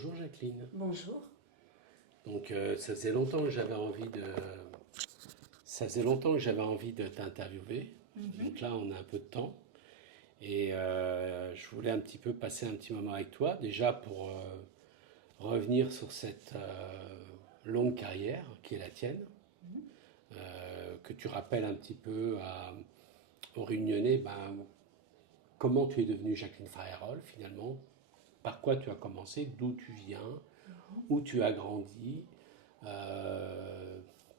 Bonjour Jacqueline. Bonjour. Donc ça faisait longtemps que j'avais envie de t'interviewer. Donc là on a un peu de temps et je voulais un petit peu passer un petit moment avec toi déjà pour revenir sur cette longue carrière qui est la tienne, que tu rappelles un petit peu aux Réunionnais, comment tu es devenue Jacqueline Farerol finalement, par quoi tu as commencé, d'où tu viens, où tu as grandi,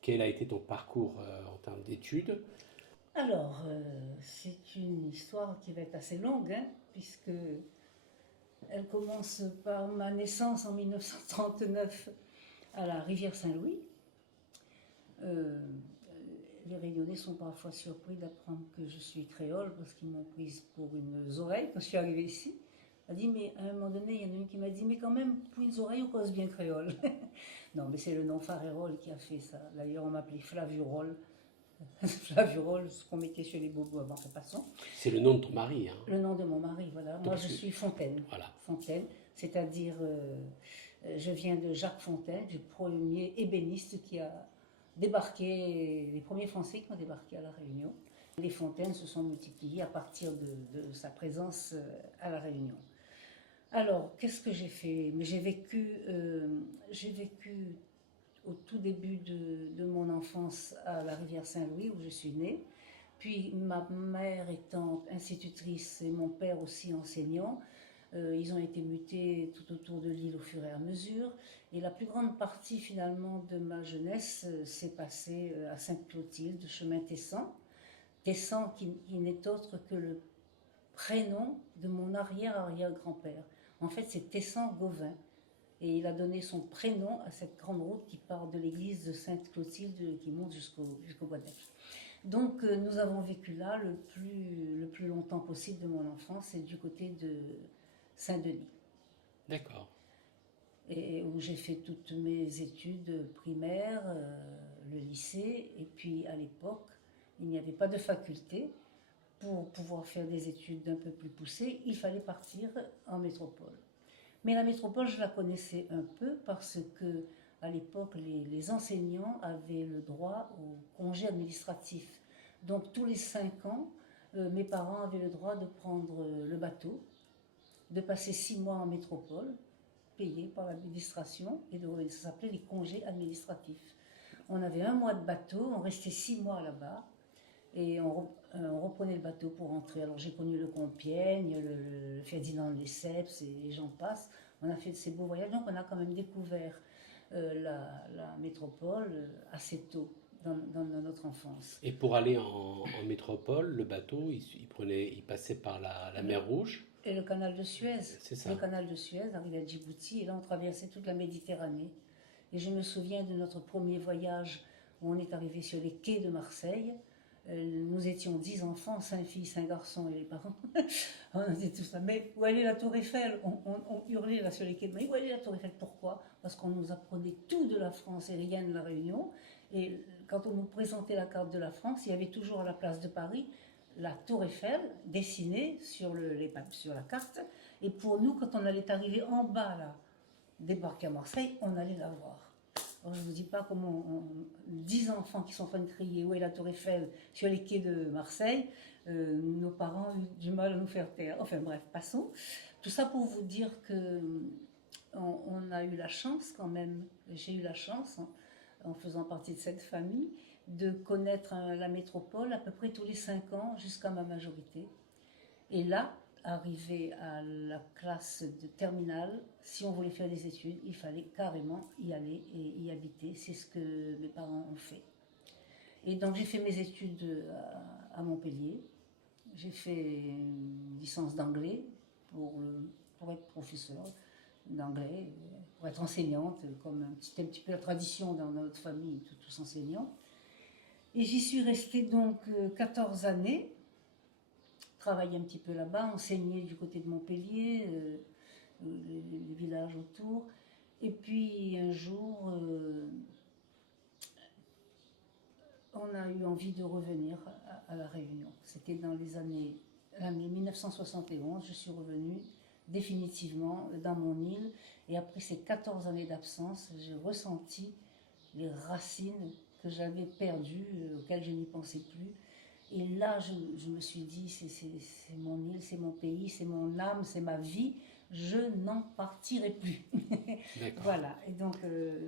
quel a été ton parcours en termes d'études. Alors, c'est une histoire qui va être assez longue, hein, puisque elle commence par ma naissance en 1939 à la rivière Saint-Louis. Euh, les Réunionnais sont parfois surpris d'apprendre que je suis créole parce qu'ils m'ont prise pour une oreille quand je suis arrivée ici. Elle a dit, mais à un moment donné, il y en a une qui m'a dit, mais quand même, pour une oreille, on cause bien créole. Non, mais c'est le nom Farerol qui a fait ça. D'ailleurs, on m'appelait Flavurol. Flavurol, ce qu'on mettait sur les bobos avant, c'est passant. C'est le nom de ton mari, hein. Le nom de mon mari, voilà. Moi, Donc, je suis Fontaine. voilà. Fontaine, c'est-à-dire, je viens de Jacques Fontaine, du premier ébéniste qui a débarqué, les premiers Français qui ont débarqué à La Réunion. Les Fontaines se sont multipliées à partir de sa présence à La Réunion. Alors, qu'est-ce que j'ai fait? Mais j'ai vécu au tout début de mon enfance à la rivière Saint-Louis où je suis née. Puis ma mère étant institutrice et mon père aussi enseignant, ils ont été mutés tout autour de l'île au fur et à mesure. Et la plus grande partie finalement de ma jeunesse s'est passée à Sainte-Clotilde, chemin Tessan. Tessan qui n'est autre que le prénom de mon arrière-arrière-grand-père. En fait, c'est Tessan Gauvin. Et il a donné son prénom à cette grande route qui part de l'église de Sainte-Clotilde qui monte jusqu'au Bois d'Esch. Donc nous avons vécu là le plus longtemps possible de mon enfance, et du côté de Saint-Denis. D'accord. Et où j'ai fait toutes mes études primaires, le lycée, et puis à l'époque, il n'y avait pas de faculté. Pour pouvoir faire des études un peu plus poussées, il fallait partir en métropole. Mais la métropole, je la connaissais un peu parce que, à l'époque, les enseignants avaient le droit au congé administratif. Donc, tous les 5 ans, mes parents avaient le droit de prendre le bateau, de passer 6 mois en métropole, payés par l'administration, et ça s'appelait les congés administratifs. On avait 1 mois de bateau, on restait 6 mois là-bas, et on reprenait le bateau pour rentrer. Alors j'ai connu le Compiègne, le Ferdinand de Lesseps et j'en passe. On a fait de ces beaux voyages, donc on a quand même découvert la métropole assez tôt dans notre enfance. Et pour aller en métropole, le bateau, il passait par la mer Rouge. Et le canal de Suez. C'est ça. Le canal de Suez, arrivé à Djibouti, et là on traversait toute la Méditerranée. Et je me souviens de notre premier voyage où on est arrivé sur les quais de Marseille. Nous étions 10 enfants, 5 filles, 5 garçons et les parents. On était tous là. Mais où est la Tour Eiffel? On hurlait là sur les quais de Marseille. Où est la Tour Eiffel? Pourquoi? Parce qu'on nous apprenait tout de la France et rien de la Réunion. Et quand on nous présentait la carte de la France, il y avait toujours à la place de Paris la Tour Eiffel dessinée sur la carte. Et pour nous, quand on allait arriver en bas, là, débarquer à Marseille, on allait la voir. Alors, je ne vous dis pas comment 10 enfants qui sont en train de crier où est la Tour Eiffel sur les quais de Marseille, nos parents ont eu du mal à nous faire taire. Enfin bref, passons. Tout ça pour vous dire que on a eu la chance quand même, j'ai eu la chance, en faisant partie de cette famille, de connaître la métropole à peu près tous les 5 ans jusqu'à ma majorité. Et là, arrivé à la classe de terminale, si on voulait faire des études, il fallait carrément y aller et y habiter. C'est ce que mes parents ont fait. Et donc j'ai fait mes études à Montpellier. J'ai fait une licence d'anglais pour être professeur d'anglais, pour être enseignante, comme c'était un petit peu la tradition dans notre famille, tous enseignants. Et j'y suis restée donc 14 années. Travailler un petit peu là-bas, enseigner du côté de Montpellier, les villages autour. Et puis un jour, on a eu envie de revenir à La Réunion. C'était dans l'année 1971, je suis revenue définitivement dans mon île. Et après ces 14 années d'absence, j'ai ressenti les racines que j'avais perdues, auxquelles je n'y pensais plus. Et là, je me suis dit, c'est mon île, c'est mon pays, c'est mon âme, c'est ma vie. Je n'en partirai plus. Voilà. Et donc.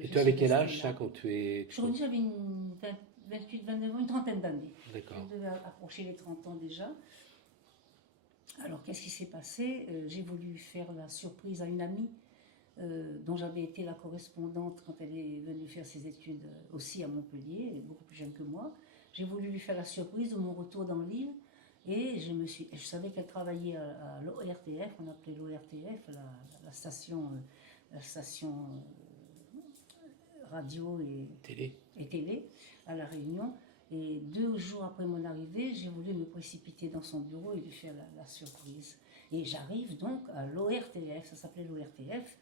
Et tu avais quel âge ça quand tu es. Je suis revenue, j'avais 28, 29 ans, une trentaine d'années. D'accord. Je devais approcher les 30 ans déjà. Alors, qu'est-ce qui s'est passé? J'ai voulu faire la surprise à une amie dont j'avais été la correspondante quand elle est venue faire ses études aussi à Montpellier, elle est beaucoup plus jeune que moi. J'ai voulu lui faire la surprise de mon retour dans l'île et je savais qu'elle travaillait à l'ORTF, on appelait l'ORTF, la station radio et télé à La Réunion. Et 2 jours après mon arrivée, j'ai voulu me précipiter dans son bureau et lui faire la surprise. Et j'arrive donc à l'ORTF, ça s'appelait l'ORTF,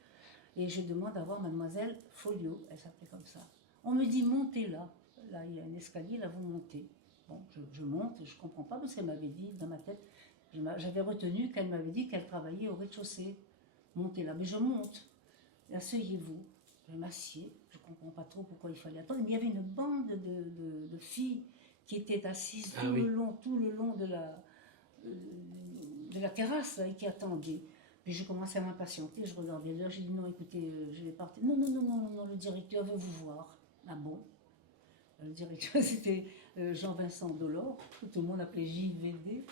et je demande à voir mademoiselle Folio, elle s'appelait comme ça. On me dit montez là, là il y a un escalier, là vous montez. Bon, je monte, je ne comprends pas parce qu'elle m'avait dit dans ma tête, j'avais retenu qu'elle m'avait dit qu'elle travaillait au rez-de-chaussée. Montez là, mais je monte, asseyez-vous. Je m'assieds, je ne comprends pas trop pourquoi il fallait attendre. Mais il y avait une bande de filles qui étaient assises tout le long de la terrasse là, et qui attendaient. Puis je commençais à m'impatienter, je regardais l'heure, j'ai dit non, écoutez, je vais partir. Non, le directeur veut vous voir. Ah bon? Le directeur, c'était Jean-Vincent Delors, que tout le monde appelait JVD.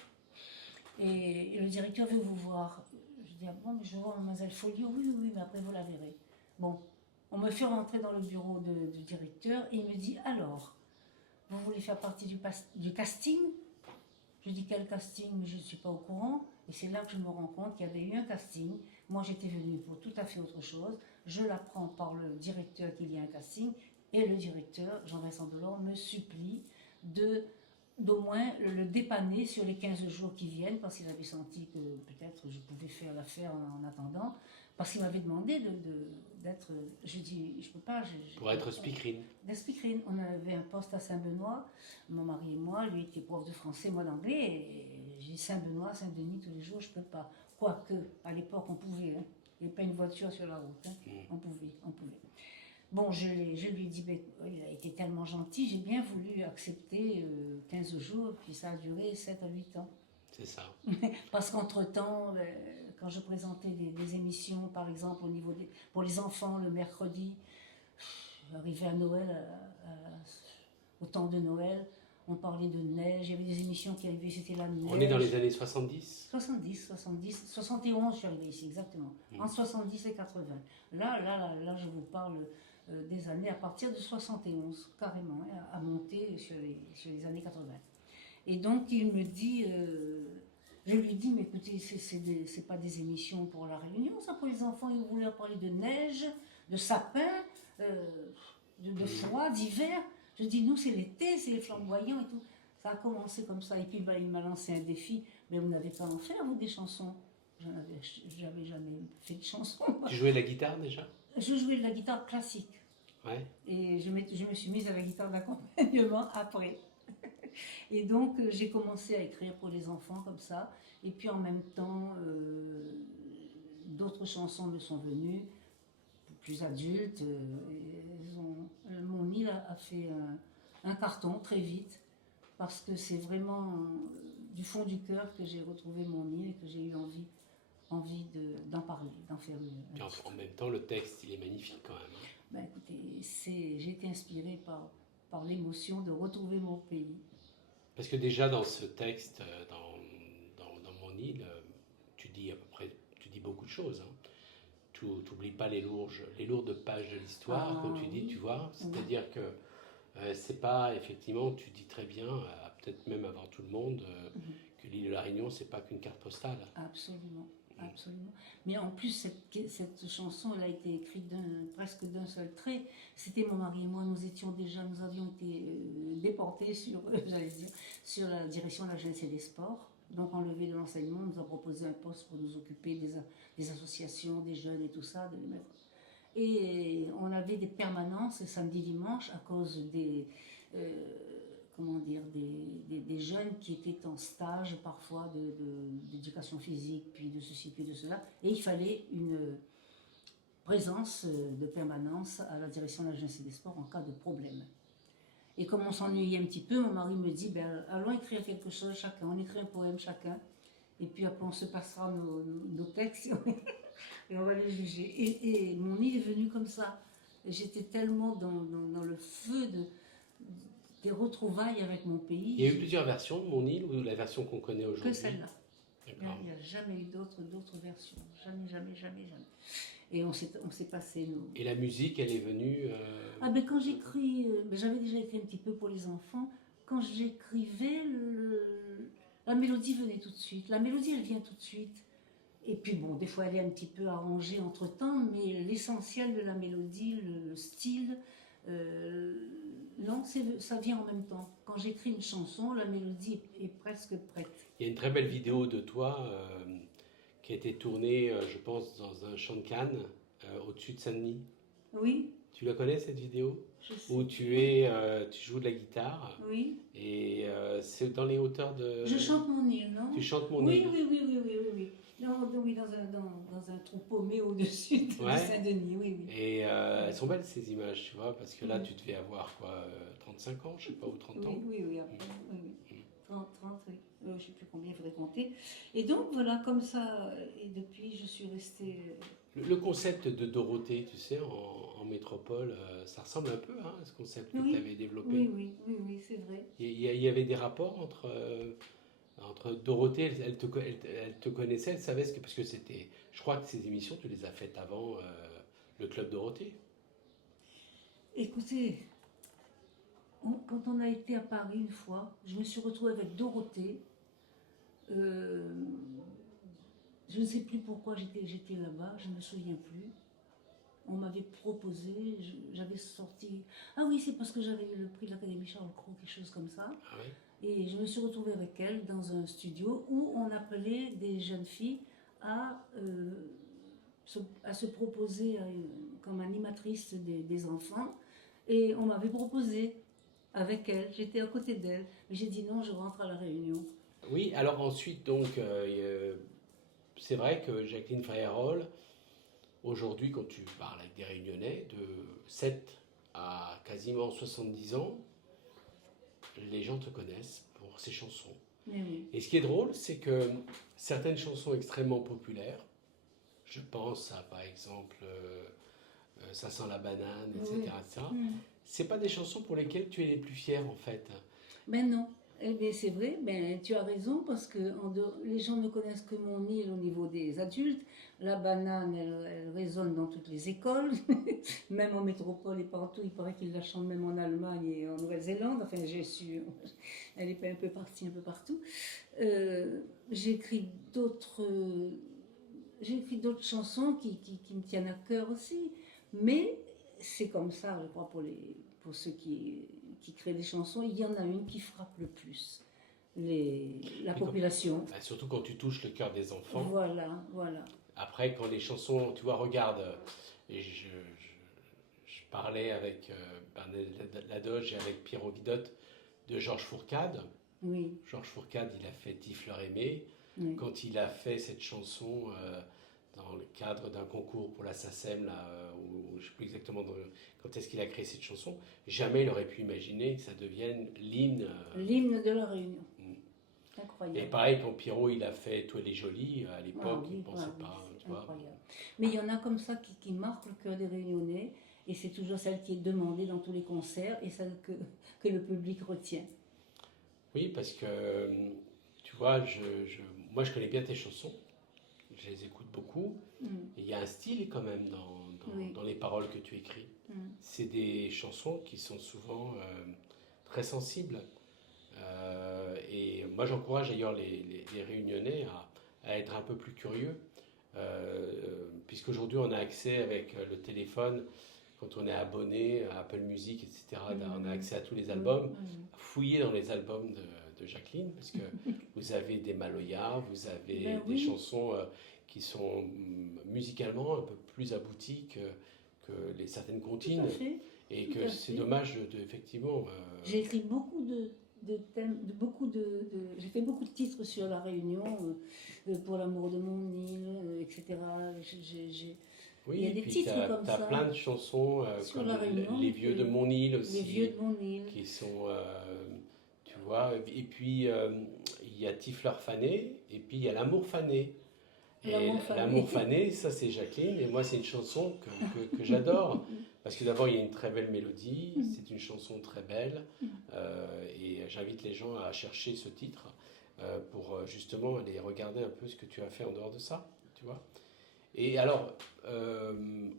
Et le directeur veut vous voir. Je dis, ah bon, mais je veux voir mademoiselle Folio. Oui, mais après vous la verrez. Bon. On me fait rentrer dans le bureau du directeur et il me dit, alors, vous voulez faire partie du casting? Je dis, quel casting? Mais je ne suis pas au courant. Et c'est là que je me rends compte qu'il y avait eu un casting. Moi, j'étais venue pour tout à fait autre chose. Je l'apprends par le directeur qu'il y a un casting. Et le directeur, Jean-Vincent Delors, me supplie d'au moins le dépanner sur les 15 jours qui viennent, parce qu'il avait senti que peut-être je pouvais faire l'affaire en attendant. Parce qu'il m'avait demandé d'être. Je dis, je peux pas. Pour être speakerine. D'être speakerine. On avait un poste à Saint-Benoît, mon mari et moi. Lui était prof de français, moi d'anglais. Et j'ai Saint-Benoît, Saint-Denis tous les jours, je peux pas. Quoique, à l'époque, on pouvait. Hein. Il n'y avait pas une voiture sur la route. Hein. On pouvait. Bon, je lui ai dit, ben, il a été tellement gentil, j'ai bien voulu accepter 15 jours, puis ça a duré 7 à 8 ans. C'est ça. Parce qu'entre-temps, quand je présentais des émissions, par exemple, pour les enfants, le mercredi, j'arrivais à Noël, au temps de Noël, on parlait de neige, il y avait des émissions qui arrivaient, c'était la neige. On est dans les années 70 70, 71, je suis arrivée ici, exactement. En 70 et 80. Là, je vous parle des années à partir de 71, carrément, hein, à monter sur les années 80. Et donc, il me dit, je lui dis, mais écoutez, c'est pas des émissions pour la Réunion, ça pour les enfants, ils voulaient parler de neige, de sapin, de froid, d'hiver. Je dis, nous, c'est l'été, c'est les flamboyants et tout. Ça a commencé comme ça. Et puis, il m'a lancé un défi. Mais vous n'avez pas à en faire, vous, des chansons? J'avais jamais fait de chansons. Tu jouais de la guitare déjà? Je jouais de la guitare classique. Ouais. Et je me suis mise à la guitare d'accompagnement après. Et donc, j'ai commencé à écrire pour les enfants comme ça. Et puis, en même temps, d'autres chansons me sont venues, plus adultes. Mon île a fait un carton très vite, parce que c'est vraiment du fond du cœur que j'ai retrouvé mon île et que j'ai eu envie d'en parler, d'en faire une. En même temps, le texte, il est magnifique quand même. Ben, écoutez, j'ai été inspirée par l'émotion de retrouver mon pays. Parce que déjà dans ce texte, dans mon île, tu dis beaucoup de choses. Hein. Tu n'oublies pas les lourdes pages de l'histoire, comme tu dis, tu vois. C'est-à-dire que c'est pas, effectivement, tu dis très bien, peut-être même avant tout le monde, que l'île de la Réunion, c'est pas qu'une carte postale. Absolument. Mais en plus, cette chanson, elle a été écrite presque d'un seul trait. C'était mon mari et moi, nous avions été déportés sur la direction de la jeunesse et des sports. Donc, enlevé de l'enseignement, on nous a proposé un poste pour nous occuper des associations, des jeunes et tout ça, de les mettre. Et on avait des permanences samedi, dimanche à cause comment dire, des jeunes qui étaient en stage parfois d'éducation physique, puis de ceci, puis de cela, et il fallait une présence de permanence à la direction de la jeunesse et des sports en cas de problème. Et comme on s'ennuyait un petit peu, mon mari me dit, ben, allons écrire quelque chose chacun, on écrit un poème chacun, et puis après on se passera nos textes et on va les juger. Et mon île est venue comme ça. J'étais tellement dans le feu des retrouvailles avec mon pays. Il y a eu plusieurs versions de Mon île ou la version qu'on connaît aujourd'hui? Que celle-là. D'accord. Il n'y a jamais eu d'autres versions. Jamais, jamais, jamais, jamais. Et on s'est passé nos... Et la musique, elle est venue... Ah ben quand j'écris, j'avais déjà écrit un petit peu pour les enfants. Quand j'écrivais, la mélodie venait tout de suite. La mélodie, elle vient tout de suite. Et puis bon, des fois, elle est un petit peu arrangée entre-temps, mais l'essentiel de la mélodie, le style, non, ça vient en même temps. Quand j'écris une chanson, la mélodie est presque prête. Il y a une très belle vidéo de toi qui a été tournée, je pense, dans un champ de Cannes, au-dessus de Saint-Denis. Oui. Tu la connais, cette vidéo? Je sais. Où tu joues de la guitare. Oui. Et c'est dans les hauteurs de... Je chante mon île, non? Tu chantes Mon oui, île. Oui. Non, oui, dans un trou paumé au-dessus de Saint-Denis, oui. Et elles sont belles ces images, tu vois, parce que là, tu devais avoir quoi, 35 ans, je sais pas, ou 30 ans. Oui, après, oui. 30, oui. Je ne sais plus combien il faudrait compter. Et donc, voilà, comme ça, et depuis, je suis restée... Le concept de Dorothée, tu sais, en métropole, ça ressemble un peu à ce concept que tu avais développé. Oui, c'est vrai. Il y avait des rapports entre Dorothée, elle te connaissait, elle savait ce que... Parce que c'était... Je crois que ces émissions, tu les as faites avant le Club Dorothée. Écoutez, quand on a été à Paris une fois, je me suis retrouvée avec Dorothée. Je ne sais plus pourquoi j'étais là-bas, je ne me souviens plus. On m'avait proposé, j'avais sorti... Ah oui, c'est parce que j'avais eu le prix de l'Académie Charles Cros, quelque chose comme ça. Ah oui. Et je me suis retrouvée avec elle dans un studio où on appelait des jeunes filles à se proposer comme animatrice des enfants. Et on m'avait proposé avec elle, j'étais à côté d'elle. Mais j'ai dit non, je rentre à La Réunion. Oui, alors ensuite, donc, c'est vrai que Jacqueline Freyerol, aujourd'hui, quand tu parles avec des Réunionnais de 7 à quasiment 70 ans, les gens te connaissent pour ces chansons. Oui. Et ce qui est drôle, c'est que certaines chansons extrêmement populaires, je pense à par exemple Ça sent la banane, etc., c'est pas des chansons pour lesquelles tu es les plus fière en fait. Ben non. Eh bien, c'est vrai, ben, tu as raison, parce que les gens ne connaissent que mon île au niveau des adultes. La banane, elle résonne dans toutes les écoles, même en métropole et partout. Il paraît qu'ils la chantent même en Allemagne et en Nouvelle-Zélande. Enfin, j'ai su, elle est un peu partie un peu partout. J'ai écrit d'autres chansons qui me tiennent à cœur aussi. Mais c'est comme ça, je crois, pour ceux qui créent des chansons, il y en a une qui frappe le plus la population. Surtout quand tu touches le cœur des enfants. Voilà. Après, quand les chansons, tu vois, regarde, et je parlais avec Bernadette Ladoge et avec Pierrot Vidot de Georges Fourcade. Oui. Georges Fourcade, il a fait 10 fleurs aimées. Oui. Quand il a fait cette chanson dans le cadre d'un concours pour la SACEM, là, où je ne sais plus exactement quand est-ce qu'il a créé cette chanson, jamais il aurait pu imaginer que ça devienne l'hymne. L'hymne de La Réunion. Incroyable. Et pareil, quand Pierrot il a fait Toi elle est jolie, à l'époque, il ne pensait pas. Tu vois. Mais il y en a comme ça qui marquent le cœur des Réunionnais, et c'est toujours celle qui est demandée dans tous les concerts, et celle que le public retient. Oui, parce que, tu vois, moi je connais bien tes chansons, je les écoute beaucoup, et il y a un style quand même dans les paroles que tu écris. C'est des chansons qui sont souvent très sensibles. Et moi j'encourage d'ailleurs les Réunionnais à être un peu plus curieux, puisqu'aujourd'hui on a accès avec le téléphone, quand on est abonné à Apple Music, etc., on a accès à tous les albums. Fouillez dans les albums de Jacqueline, parce que vous avez des Maloya, vous avez des chansons qui sont musicalement un peu plus abouties que certaines comptines. Et que c'est dommage effectivement... J'ai écrit beaucoup thèmes, j'ai fait beaucoup de titres sur la Réunion, pour l'amour de mon île, etc. Oui, Il y a et des puis titres comme tu as ça plein de chansons sur comme la Réunion, Les Vieux de mon île les vieux aussi, de mon île. qui sont, tu vois, et puis il y a Tifleur Fané, et puis il y a L'amour fané. Et L'amour fané. L'amour fané, ça c'est Jacqueline, et moi c'est une chanson que j'adore, parce que d'abord il y a une très belle mélodie, c'est une chanson très belle, et j'invite les gens à chercher ce titre pour justement aller regarder un peu ce que tu as fait en dehors de ça, tu vois. Et alors,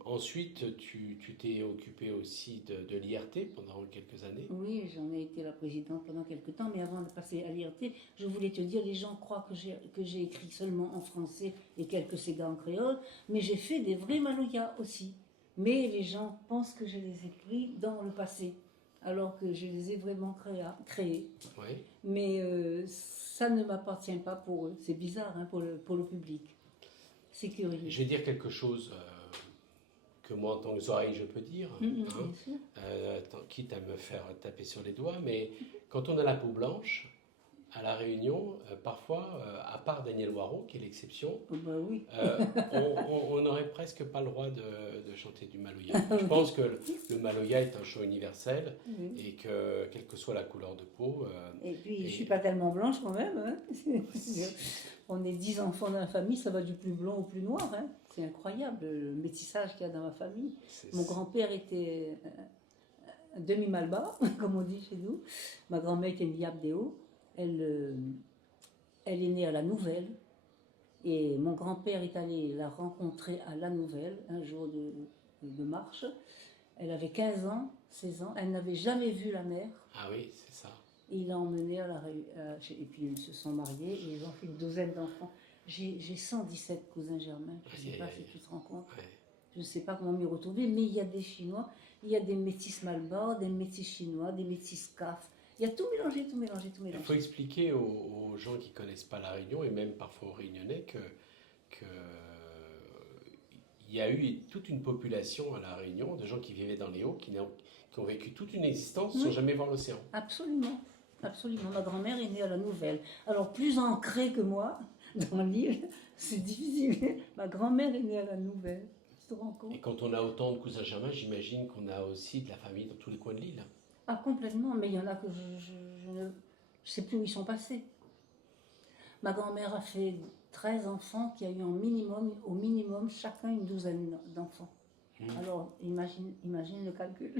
ensuite, tu t'es occupé aussi de l'IRT pendant quelques années. Oui, j'en ai été la présidente pendant quelques temps, mais avant de passer à l'IRT, je voulais te dire, les gens croient que j'ai écrit seulement en français et quelques ségas en créole, mais j'ai fait des vrais maloyas aussi. Mais les gens pensent que je les ai pris dans le passé, alors que je les ai vraiment créés. Oui. Mais ça ne m'appartient pas pour eux. C'est bizarre, hein, pour le public. C'est curieux. Je vais dire quelque chose que moi, en tant que oreilles, je peux dire, Bien hein, sûr. quitte à me faire taper sur les doigts, mais quand on a la peau blanche, à La Réunion, parfois, à part Daniel Waro, qui est l'exception, Oh, bah oui. on n'aurait presque pas le droit de chanter du maloya. Je pense que le maloya est un chant universel et que, quelle que soit la couleur de peau. Et puis, je ne suis pas tellement blanche quand même. Hein. On est 10 enfants dans la famille, ça va du plus blond au plus noir. Hein. C'est incroyable le métissage qu'il y a dans ma famille. Mon grand-père était un demi-malba, comme on dit chez nous. Ma grand-mère était une Niabdéo. Elle est née à La Nouvelle. Et mon grand-père est allé la rencontrer à La Nouvelle, un jour de marche. Elle avait 15 ans, 16 ans. Elle n'avait jamais vu la mer. Ah oui, c'est ça. Il l'a emmenée et puis ils se sont mariés et ils ont fait une douzaine d'enfants. J'ai 117 cousins germains, je ne sais pas si tu te rends compte. Ouais. Je ne sais pas comment m'y retrouver, mais il y a des Chinois, il y a des métis malbars, des métis chinois, des métis CAF. Il y a tout mélangé, tout mélangé, tout mélangé. Il faut expliquer aux gens qui ne connaissent pas La Réunion, et même parfois aux Réunionnais, que il y a eu toute une population à La Réunion, de gens qui vivaient dans les Hauts, qui ont vécu toute une existence sans jamais voir l'océan. Absolument. Absolument. Ma grand-mère est née à La Nouvelle. Alors, plus ancrée que moi, dans l'île, c'est difficile. Ma grand-mère est née à La Nouvelle. Tu te rends compte? Et quand on a autant de cousins germains, j'imagine qu'on a aussi de la famille dans tous les coins de l'île. Ah, complètement. Mais il y en a que je ne sais plus où ils sont passés. Ma grand-mère a fait 13 enfants qui a eu au minimum chacun une douzaine d'enfants. Alors, imagine le calcul.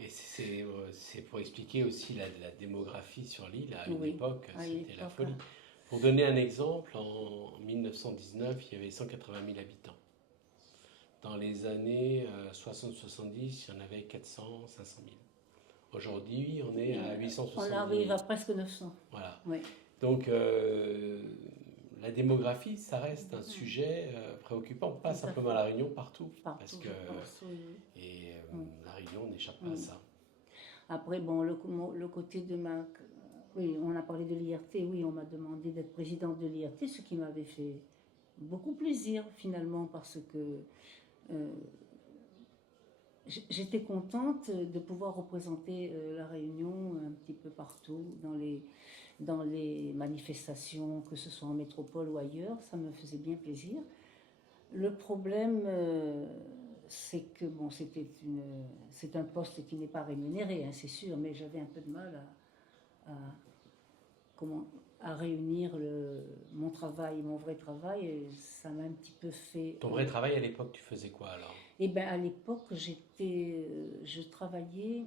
Et c'est pour expliquer aussi la démographie sur l'île à une époque, c'était la folie. Pour donner un exemple, en 1919, il y avait 180 000 habitants. Dans les années 60-70, il y en avait 400, 500 000. Aujourd'hui, on est à 870 000. On arrive à presque 900. Voilà. Oui. Donc, la démographie, ça reste un sujet préoccupant, pas simplement à La Réunion, partout. Parce que La Réunion n'échappe pas à ça. Après, bon, le côté de ma... Oui, on a parlé de l'IRT, oui, on m'a demandé d'être présidente de l'IRT, ce qui m'avait fait beaucoup plaisir finalement, parce que j'étais contente de pouvoir représenter La Réunion un petit peu partout, dans les manifestations, que ce soit en métropole ou ailleurs, ça me faisait bien plaisir. Le problème, c'est que bon, c'est un poste qui n'est pas rémunéré, hein, c'est sûr, mais j'avais un peu de mal à réunir mon travail, mon vrai travail, et ça m'a un petit peu fait... Ton vrai travail à l'époque, tu faisais quoi alors? Eh bien, à l'époque, je travaillais...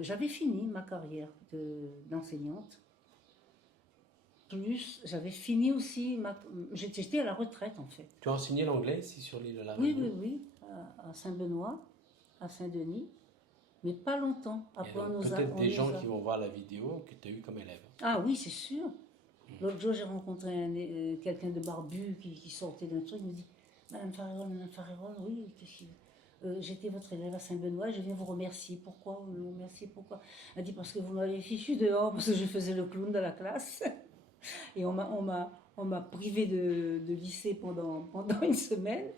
j'avais fini ma carrière d'enseignante. Plus, j'avais fini aussi, j'étais à la retraite en fait. Tu as enseigné l'anglais ici sur l'île de La Réunion? Oui, à Saint-Benoît, à Saint-Denis, mais pas longtemps. Après, peut-être des gens qui vont voir la vidéo que tu as eu comme élève. Ah oui, c'est sûr. L'autre jour, j'ai rencontré quelqu'un de barbu qui sortait d'un truc, il me dit « Madame Farérol, oui, j'étais votre élève à Saint-Benoît, je viens vous remercier. Pourquoi vous remercier? Pourquoi ?» Elle dit « Parce que vous m'avez fichu dehors, parce que je faisais le clown de la classe. » Et on m'a privé de lycée pendant une semaine,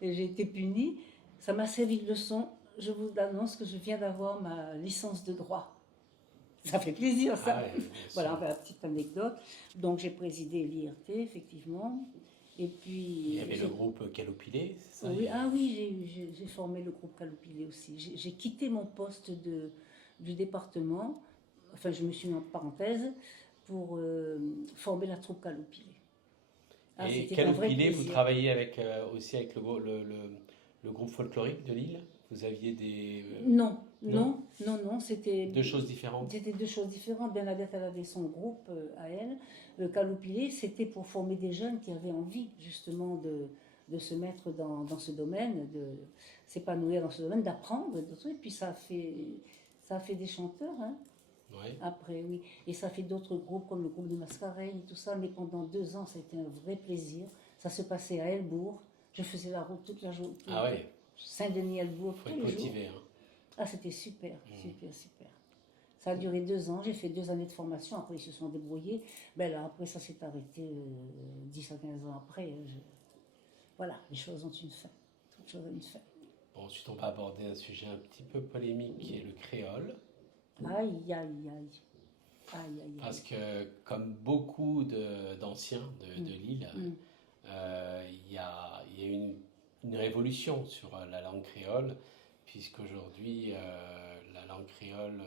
et j'ai été punie. Ça m'a servi de leçon. Je vous annonce que je viens d'avoir ma licence de droit. Ça fait plaisir, ça. Ah ouais, bien Voilà, sûr. enfin, la petite anecdote. Donc, j'ai présidé l'IRT, effectivement. Et puis, Il y avait le groupe Calopilé, c'est ça? oui, ah oui, j'ai formé le groupe Calopilé aussi. J'ai quitté mon poste du département, enfin, je me suis mis en parenthèse, pour former la troupe Calopilé. Ah, Et c'était un vrai Calopilé, vous plaisir. travaillez avec, aussi avec le groupe folklorique de Lille? Vous aviez des... Non, non? non, non, non, Deux choses différentes? c'était deux choses différentes. Bernadette, elle avait son groupe à elle. Calopilé, c'était pour former des jeunes qui avaient envie justement de se mettre dans ce domaine, de s'épanouir dans ce domaine, d'apprendre, et puis ça a fait des chanteurs, hein, Ouais. après, oui. Et ça fait d'autres groupes comme le groupe de Mascareignes et tout ça, mais pendant 2 ans, ça a été un vrai plaisir. Ça se passait à Elbourg. Je faisais la route toute la journée, Ah ouais, Saint-Denis-Elbourg, faut tous être les jours. motivé, hein. Ah, c'était super, Mm. super, super. Ça a duré 2 ans, j'ai fait 2 années de formation, après ils se sont débrouillés. Ben là, après ça s'est arrêté 10 à 15 ans après. Voilà, les choses ont une fin. Toute chose a une fin. Bon, ensuite, on va aborder un sujet un petit peu polémique qui est le créole. Aïe, aïe, aïe. Aïe, aïe, Parce aïe. que, comme beaucoup d'anciens de Lille, Mm. il y a une révolution sur la langue créole, puisqu'aujourd'hui, la langue créole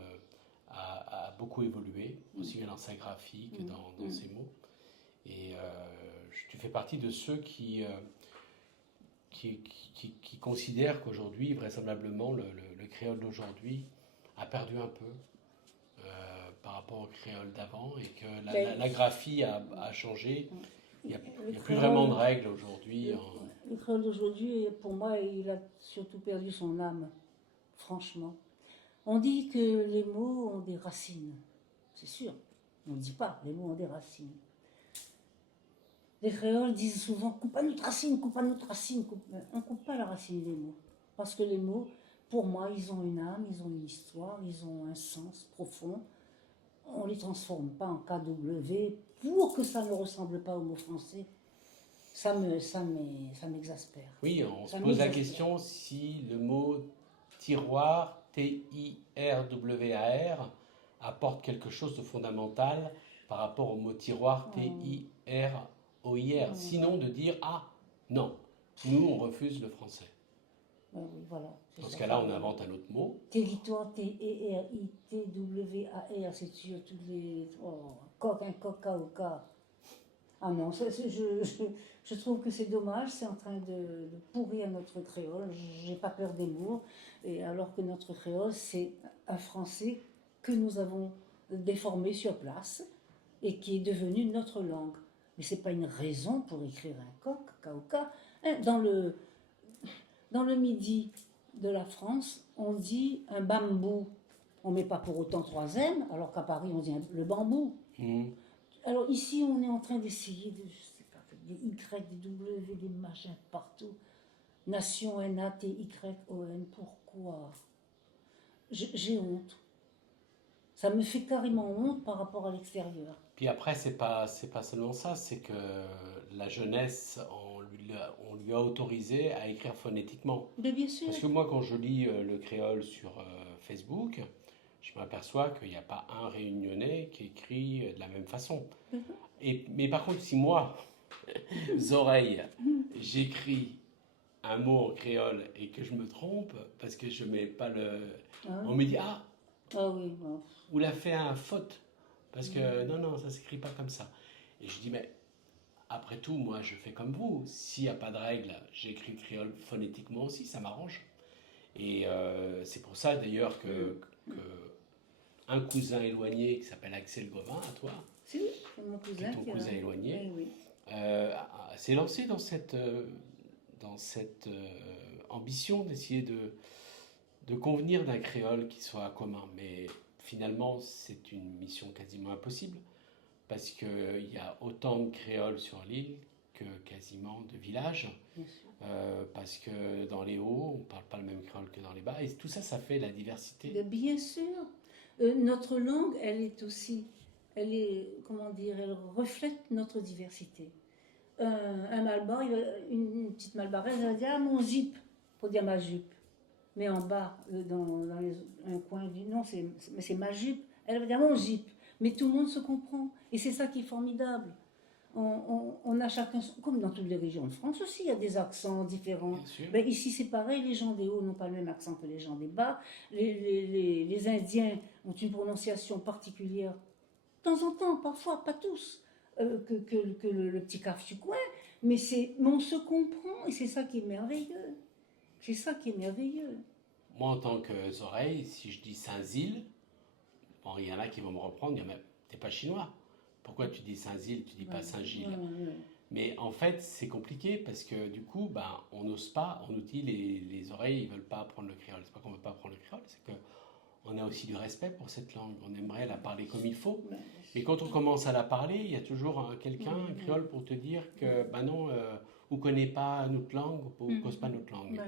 a beaucoup évolué, aussi bien dans sa graphie que dans ses mots. Et tu fais partie de ceux qui considèrent qu'aujourd'hui, vraisemblablement, le créole d'aujourd'hui a perdu un peu par rapport au créole d'avant et que Ben, la graphie a changé. Il n'y a, le plus vraiment de créole, règles aujourd'hui. le créole d'aujourd'hui, pour moi, il a surtout perdu son âme, franchement. On dit que les mots ont des racines, c'est sûr. On ne dit pas, les mots ont des racines. Les créoles disent souvent coupe à notre racine, coupe à notre racine. On ne coupe pas la racine des mots. Parce que les mots, pour moi, ils ont une âme, ils ont une histoire, ils ont un sens profond. On ne les transforme pas en KW pour que ça ne ressemble pas au mot français. Ça m'exaspère. Oui, on se Ça pose la m'exaspère. question si le mot tiroir, T-I-R-W-A-R, apporte quelque chose de fondamental par rapport au mot tiroir, T-I-R-O-I-R. Sinon de dire, ah, non, nous on refuse le français. Oui, voilà. Dans ce ça. cas-là, on invente un autre mot. Territoire, T-E-R-I-T-W-A-R, c'est sur tous les. Oh, coq, un coq, ca. Ah non, je trouve que c'est dommage, c'est en train de pourrir notre créole. J'ai pas peur des mots, et alors que notre créole, c'est un français que nous avons déformé sur place et qui est devenu notre langue. Mais c'est pas une raison pour écrire un coq, ca. Hein, dans le midi de la France, on dit un bambou. On ne met pas pour autant 3 M, alors qu'à Paris, on dit le bambou. Alors ici, on est en train d'essayer de, je sais pas, des Y, des W, des machins partout. Nation, N-A-T-Y-O-N, pourquoi? J'ai honte. Ça me fait carrément honte par rapport à l'extérieur. Puis après, c'est pas seulement ça, c'est que la jeunesse, on lui a autorisé à écrire phonétiquement. Mais bien sûr. Parce que moi, quand je lis le créole sur Facebook, je m'aperçois qu'il n'y a pas un réunionnais qui écrit de la même façon. Mais par contre, si moi, oreilles, j'écris un mot en créole et que je me trompe, parce que je mets pas le... Hein? On me dit, ah, Ah oui, bon. ou l'a fait un faute. Parce que non, ça s'écrit pas comme ça. Et je dis, mais après tout, moi, je fais comme vous. S'il n'y a pas de règle, j'écris le créole phonétiquement aussi, ça m'arrange. Et c'est pour ça d'ailleurs que un cousin éloigné qui s'appelle Axel Gauvin, à toi, C'est mon cousin ton qui cousin éloigné, Oui, oui. s'est lancé dans cette ambition d'essayer de convenir d'un créole qui soit commun. Mais finalement, c'est une mission quasiment impossible parce qu'il y a autant de créoles sur l'île que quasiment de villages. Bien sûr. Parce que dans les hauts, on ne parle pas le même créole que dans les bas. Et tout ça, ça fait la diversité. Mais bien sûr. Notre langue, elle est aussi, comment dire, elle reflète notre diversité. Un malbar, une petite malbaraise, elle va dire ah mon zip pour dire ma jupe. Mais en bas, dans un coin du non, mais c'est ma jupe. Elle va dire mon Jeep. Mais tout le monde se comprend. Et c'est ça qui est formidable. On a chacun, comme dans toutes les régions de France aussi, il y a des accents différents. Bien sûr. Ben ici c'est pareil, les gens des hauts n'ont pas le même accent que les gens des bas. Les Indiens ont une prononciation particulière, de temps en temps, parfois, pas tous, que le petit caf du coin, mais on se comprend et c'est ça qui est merveilleux. C'est ça qui est merveilleux. Moi, en tant que oreilles, si je dis Saint-Zile, bon, il y en a qui vont me reprendre, dire, mais t'es pas chinois. Pourquoi tu dis Saint-Zile, tu dis pas Saint-Gilles? Mais en fait, c'est compliqué parce que du coup, ben, on n'ose pas, on nous dit les oreilles, ils veulent pas apprendre le créole. C'est pas qu'on veut pas apprendre le créole, c'est que on a aussi du respect pour cette langue. On aimerait la parler comme il faut. Mais quand on commence à la parler, il y a toujours quelqu'un, un créole, pour te dire que, ben non, vous ne connaissez pas notre langue, vous ne connaissez pas notre langue.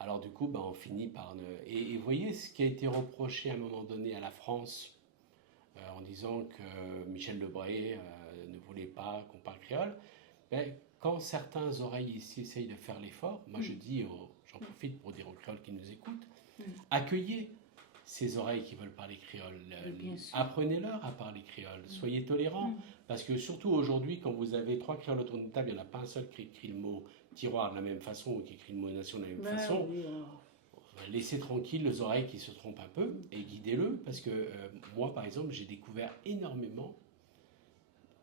Alors du coup, ben, on finit par... Et vous voyez ce qui a été reproché à un moment donné à la France, en disant que Michel Lebré ne voulait pas qu'on parle créole. Ben, quand certains oreilles ici essayent de faire l'effort, moi je dis, j'en profite pour dire aux créoles qui nous écoutent, accueillez ces oreilles qui veulent parler créole. Apprenez-leur à parler créole. Soyez tolérants. Parce que surtout aujourd'hui, quand vous avez 3 créoles autour d'une table, il n'y en a pas un seul qui écrit le mot tiroir de la même façon ou qui écrit le mot nation de la même façon. Laissez tranquille les oreilles qui se trompent un peu et guidez-le. Parce que moi, par exemple, j'ai découvert énormément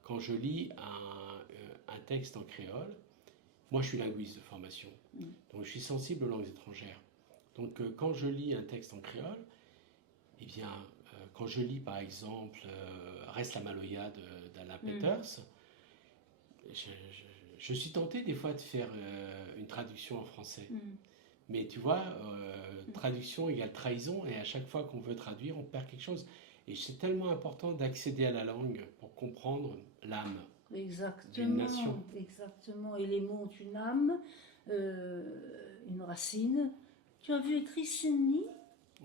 quand je lis un texte en créole. Moi, je suis linguiste de formation. Donc, je suis sensible aux langues étrangères. Donc, quand je lis un texte en créole, eh bien, quand je lis par exemple Reste la Maloya d'Alain Peters, je suis tenté des fois de faire une traduction en français. Mais tu vois, traduction égale trahison, et à chaque fois qu'on veut traduire, on perd quelque chose. Et c'est tellement important d'accéder à la langue pour comprendre l'âme d'une nation. Exactement. Et les mots ont une âme, une racine. Tu as vu écrit Saint-Denis?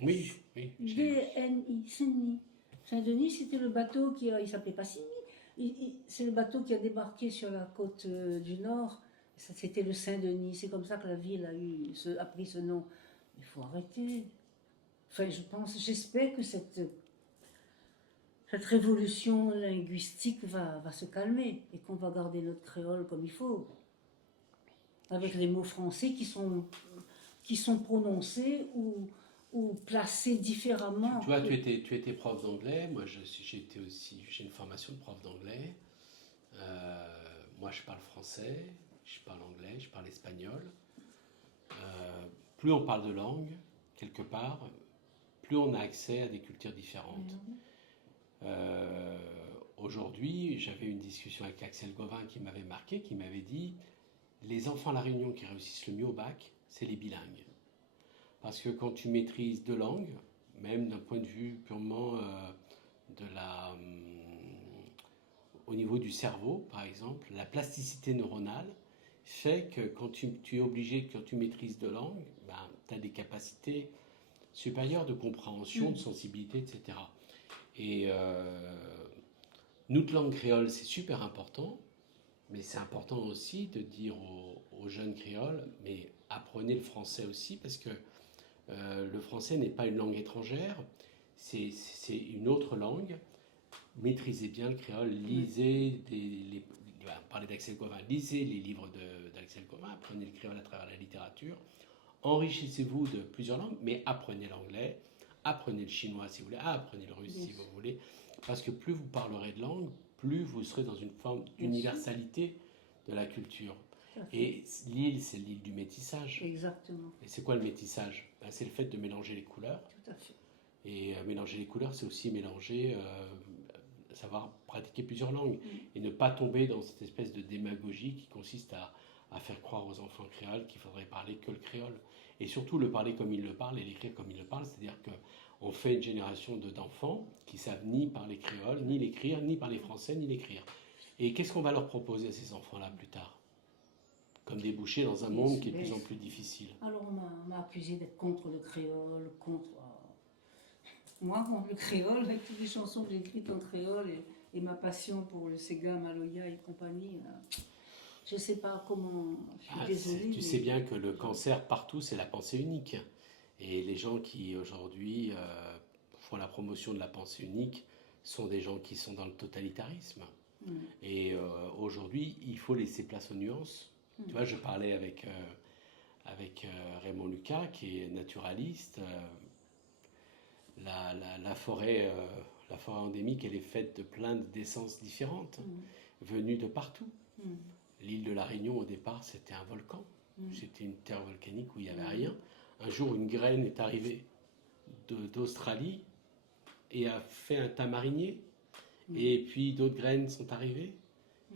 Oui. D-N-I, Saint-Denis. Saint-Denis, c'était le bateau il s'appelait pas Saint-Denis. C'est le bateau qui a débarqué sur la côte du Nord. C'était le Saint-Denis. C'est comme ça que la ville a pris ce nom. Il faut arrêter. Enfin, j'espère que cette révolution linguistique va se calmer et qu'on va garder notre créole comme il faut. Avec les mots français qui sont prononcés ou placés différemment. Tu vois, tu étais prof d'anglais. Moi, j'ai une formation de prof d'anglais. Moi, je parle français, je parle anglais, je parle espagnol. Plus on parle de langue, quelque part, plus on a accès à des cultures différentes. Aujourd'hui, j'avais une discussion avec Axel Gauvin qui m'avait marqué, qui m'avait dit les enfants à La Réunion qui réussissent le mieux au bac, c'est les bilingues. Parce que quand tu maîtrises 2 langues, même d'un point de vue purement au niveau du cerveau, par exemple, la plasticité neuronale fait que quand tu es obligé, quand tu maîtrises 2 langues, ben, tu as des capacités supérieures de compréhension, de sensibilité, etc. Et notre langue créole, c'est super important, mais c'est important aussi de dire aux jeunes créoles, mais apprenez le français aussi, parce que le français n'est pas une langue étrangère, c'est une autre langue. Maîtrisez bien le créole, lisez parler d'Axel Gauvin, lisez les livres d'Axel Gauvin, apprenez le créole à travers la littérature, enrichissez-vous de plusieurs langues, mais apprenez l'anglais, apprenez le chinois si vous voulez, apprenez le russe si vous voulez, parce que plus vous parlerez de langue, plus vous serez dans une forme d'universalité de la culture. Et l'île, c'est l'île du métissage. Exactement. Et c'est quoi le métissage? Ben, c'est le fait de mélanger les couleurs. Tout à fait. Et mélanger les couleurs, c'est aussi mélanger, savoir pratiquer plusieurs langues. Et ne pas tomber dans cette espèce de démagogie qui consiste à faire croire aux enfants créoles qu'il faudrait parler que le créole. Et surtout le parler comme ils le parlent et l'écrire comme ils le parlent. C'est-à-dire qu'on fait une génération d'enfants qui savent ni parler créole, ni l'écrire, ni parler français, ni l'écrire. Et qu'est-ce qu'on va leur proposer à ces enfants-là plus tard? Comme déboucher dans un monde qui est de plus en plus difficile. Alors on m'a accusé d'être contre le créole, moi, le créole, avec toutes les chansons que j'ai écrites en créole et ma passion pour le Sega, Maloya et compagnie, je ne sais pas comment, je suis désolée. Tu sais bien que le cancer partout, c'est la pensée unique. Et les gens qui aujourd'hui font la promotion de la pensée unique sont des gens qui sont dans le totalitarisme. Et aujourd'hui, il faut laisser place aux nuances. Tu vois, je parlais avec Raymond Lucas, qui est naturaliste. La forêt endémique, elle est faite de plein d'essences différentes, venues de partout. L'île de la Réunion, au départ, c'était un volcan. C'était une terre volcanique où il n'y avait rien. Un jour, une graine est arrivée d'Australie et a fait un tas marinier. Et puis d'autres graines sont arrivées.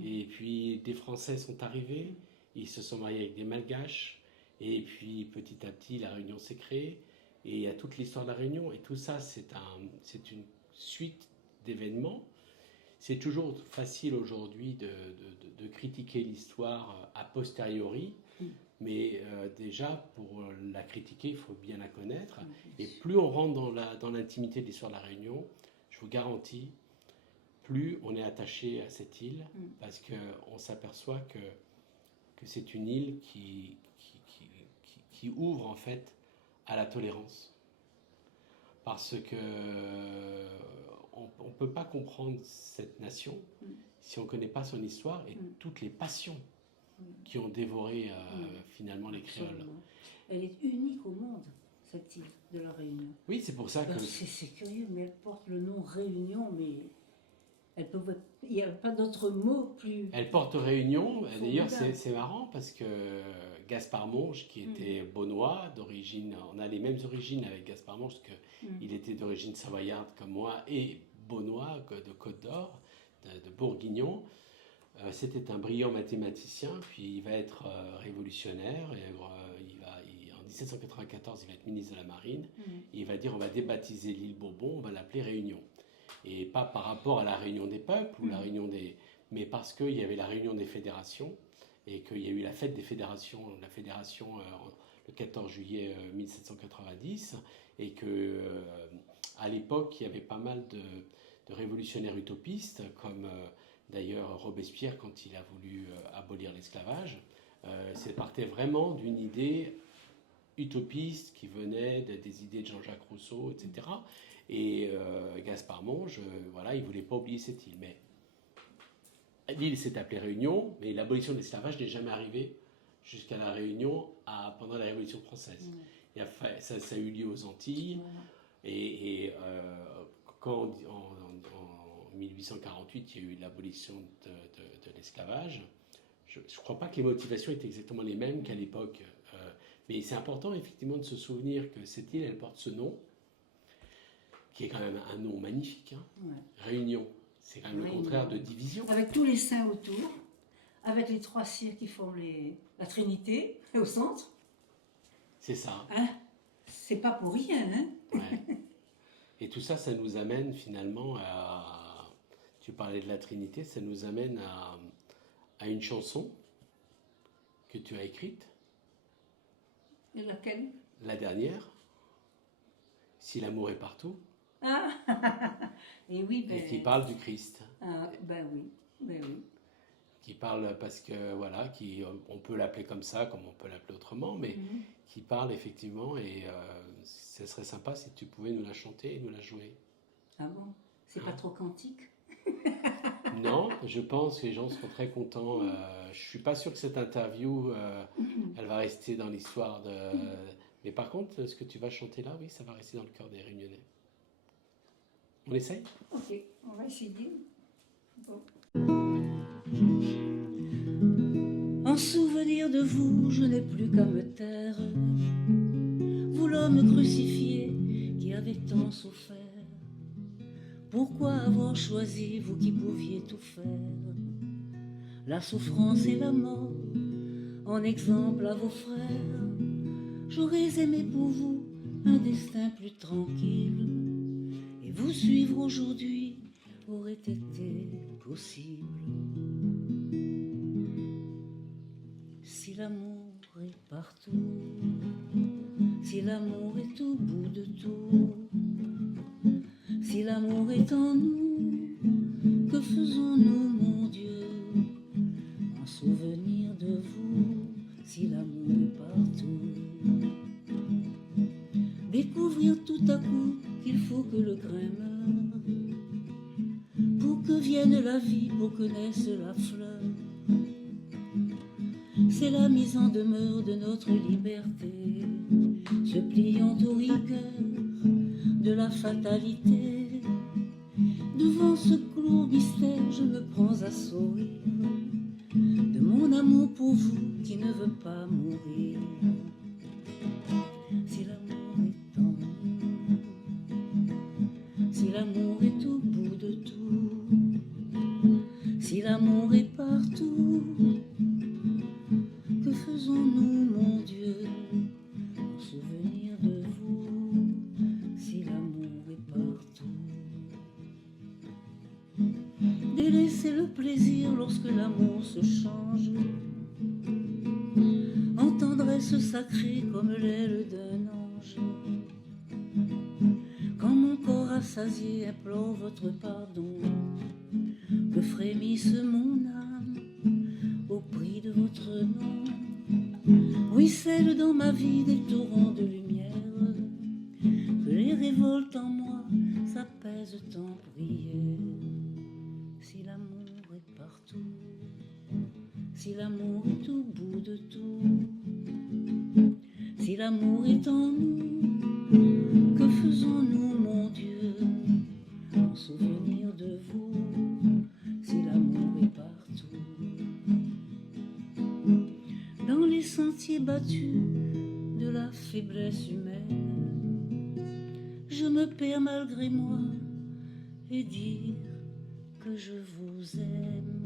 Et puis des Français sont arrivés. Ils se sont mariés avec des Malgaches. Et puis petit à petit, la Réunion s'est créée. Et il y a toute l'histoire de la Réunion. Et tout ça, c'est une suite d'événements. C'est toujours facile aujourd'hui de critiquer l'histoire a posteriori. Mais déjà, pour la critiquer, il faut bien la connaître. Et plus on rentre dans l'intimité de l'histoire de la Réunion, je vous garantis, plus on est attaché à cette île, parce qu'on s'aperçoit que c'est une île qui ouvre en fait à la tolérance. Parce que on ne peut pas comprendre cette nation si on ne connaît pas son histoire et toutes les passions qui ont dévoré finalement les créoles. Elle est unique au monde, cette île de la Réunion. Oui, c'est pour ça que... C'est curieux, mais elle porte le nom Réunion, mais il n'y a pas d'autre mot plus... Elle porte Réunion. D'ailleurs, c'est marrant parce que Gaspard Monge, qui était beaunois d'origine, on a les mêmes origines avec Gaspard Monge, parce qu'il était d'origine savoyarde comme moi, et beaunois de Côte d'Or, de Bourguignon. C'était un brillant mathématicien, puis il va être révolutionnaire. Et, en 1794, il va être ministre de la Marine. Et il va dire on va débaptiser l'île Bourbon, on va l'appeler Réunion. Et pas par rapport à la réunion des peuples, ou la réunion des... mais parce qu'il y avait la réunion des fédérations, et qu'il y a eu la fête des fédérations, la fédération le 14 juillet 1790, et que à l'époque, il y avait pas mal de révolutionnaires utopistes, comme... D'ailleurs, Robespierre, quand il a voulu abolir l'esclavage, partait vraiment d'une idée utopiste qui venait des idées de Jean-Jacques Rousseau, etc. Et Gaspard Monge, voilà, il ne voulait pas oublier cette île. Mais l'île s'est appelée Réunion, mais l'abolition de l'esclavage n'est jamais arrivée jusqu'à la Réunion pendant la Révolution française. Ça a eu lieu aux Antilles, et quand en 1848, il y a eu l'abolition de l'esclavage. Je ne crois pas que les motivations étaient exactement les mêmes qu'à l'époque. Mais c'est important, effectivement, de se souvenir que cette île, elle porte ce nom, qui est quand même un nom magnifique. Réunion, c'est quand même le contraire de division. Avec tous les saints autour, avec les trois cires qui forment la Trinité, au centre. C'est ça. C'est pas pour rien, hein. Ouais. Et tout ça, ça nous amène finalement à... Tu parlais de la Trinité, ça nous amène à une chanson que tu as écrite. Et laquelle? La dernière. Si l'amour est partout. Et oui, et qui parle du Christ. Ben oui. Qui parle parce que, voilà, on peut l'appeler comme ça, comme on peut l'appeler autrement, mais qui parle effectivement, et ce serait sympa si tu pouvais nous la chanter et nous la jouer. Ah bon? C'est pas trop cantique? Non, je pense que les gens seront très contents. Je suis pas sûr que cette interview, elle va rester dans l'histoire de... Mais par contre, ce que tu vas chanter là, oui, ça va rester dans le cœur des Réunionnais. On essaye? Ok, on va essayer. Bon. En souvenir de vous, je n'ai plus qu'à me taire. Vous l'homme crucifié qui avait tant souffert. Pourquoi avoir choisi, vous qui pouviez tout faire, la souffrance et la mort, en exemple à vos frères? J'aurais aimé pour vous un destin plus tranquille, et vous suivre aujourd'hui aurait été possible. Si l'amour est partout, si l'amour est au bout de tout, si l'amour est en nous, que faisons-nous, mon Dieu, en souvenir de vous, si l'amour est partout? Découvrir tout à coup qu'il faut que le grain meure, que vienne la vie pour que naisse la fleur. C'est la mise en demeure de notre liberté, se pliant aux rigueurs de la fatalité. Devant ce clos mystère, je me prends à sourire de mon amour pour vous qui ne veut pas mourir. Si l'amour est en nous, si l'amour est au bout de tout, si l'amour est partout, que faisons-nous, mon Dieu, en souvenir de vous, si l'amour est partout? Délaissez le plaisir lorsque l'amour se change en tendresse sacrée comme l'aile d'un ange. Quand mon corps rassasié implore votre pardon, que frémisse mon âme au prix de votre nom. Ruisselle dans ma vie des torrents de lumière, que les révoltes en moi s'apaisent en prière. Si l'amour est partout, si l'amour est au bout de tout, si l'amour est en nous, que faisons-nous, mon Dieu, en souvenir de vous, si l'amour est partout? Dans les sentiers battus de la faiblesse humaine, je me perds malgré moi et dire que je vous aime.